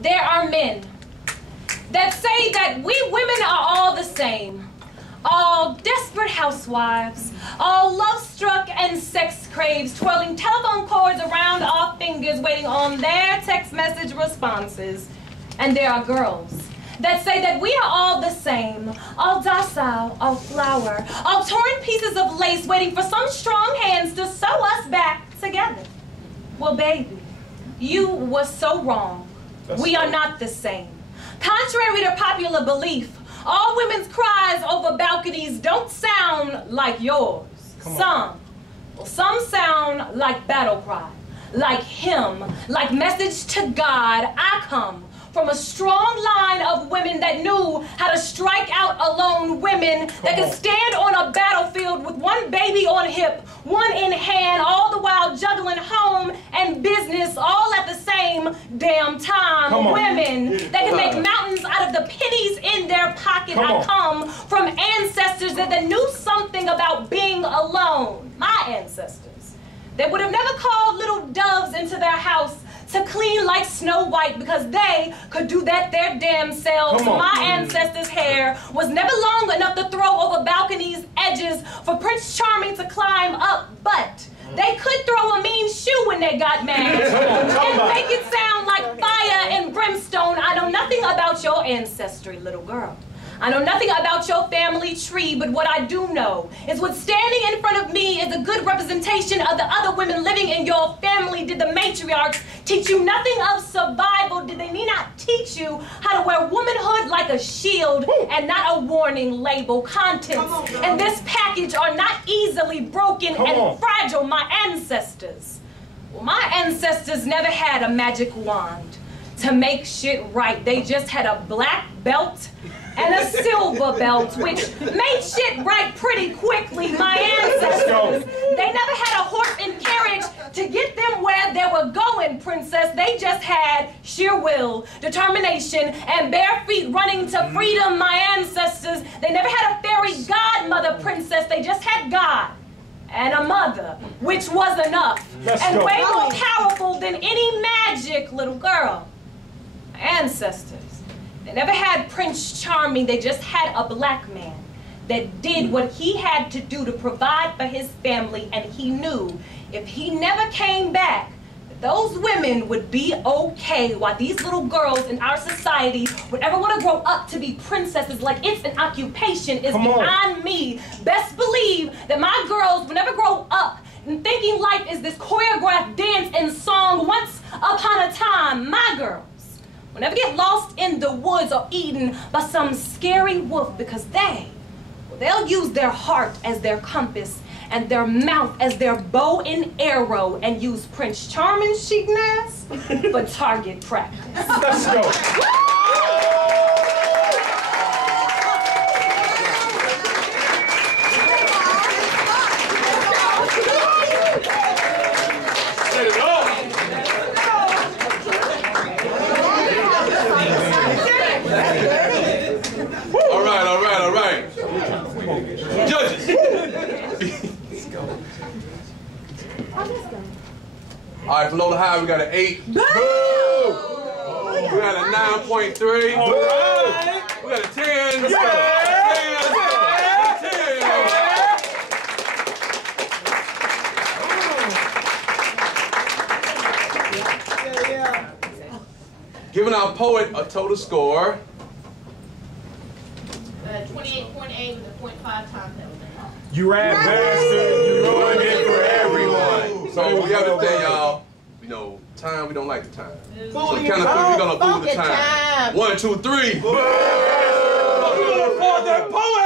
there are men that say that we women are all the same, all desperate housewives, all love-struck and sex-craves, twirling telephone cords around our fingers, waiting on their text message responses. And there are girls that say that we are all the same, all docile, all flower, all torn pieces of lace, waiting for some strong hands to sew us back together. Well, baby, you were so wrong. We are not the same. Contrary to popular belief, all women's cries over balconies don't sound like yours. Some sound like battle cry, like hymn, like message to God. I come from a strong line of women that knew how to strike out alone, women that could stand on a battlefield with one baby on hip, one in hand, all the while juggling home and business all at the same damn time. Women that can make mountains out of the pennies in their pocket. I come from ancestors that knew something about being alone. My ancestors. They would have never called little doves into their house to clean like Snow White because they could do that their damn selves. My ancestors' hair was never long enough to throw over balconies' edges for Prince Charming to climb up, but they could throw a mean shoe when they got mad and make it sound like fire and brimstone. I know nothing about your ancestry, little girl. I know nothing about your family tree, but what I do know is what standing in front of me is a good representation of the other women living in your family. Did the matriarchs teach you nothing of survival? Did they need not teach you how to wear womanhood like a shield and not a warning label? Contents and this package are not easily broken and fragile. My ancestors, well, my ancestors never had a magic wand to make shit right. They just had a black belt and a silver belt, which made shit right pretty quickly. My ancestors, they never had a horse and carriage to get them where they were going, princess. They just had sheer will, determination, and bare feet running to freedom. My ancestors, they never had a fairy godmother, princess. They just had God and a mother, which was enough, and way more powerful than any magic, little girl. My ancestors, they never had Prince Charming. They just had a black man that did what he had to do to provide for his family, and he knew if he never came back, that those women would be okay, while these little girls in our society would ever want to grow up to be princesses like it's an occupation is beyond me. Best believe that my girls will never grow up and thinking life is this choreographed dance and song. Once upon a time, my girls will never get lost in the woods or eaten by some scary wolf, because they'll use their heart as their compass and their mouth as their bow and arrow and use Prince Charming's chic ass for target practice. Let's go. All right. Judges. All right, below the high, we got an 8. Boo! We got a 9.3. All right. We got a 10. Let's go. 10. Giving our poet a total score. 28.8 with a 0.5 times everything. You rap bastard. You ruined it for everyone. So we have to tell y'all, you know, time, we don't like the time. So kind of we're gonna fool the time. 1, 2, 3. We're gonna afford that poet.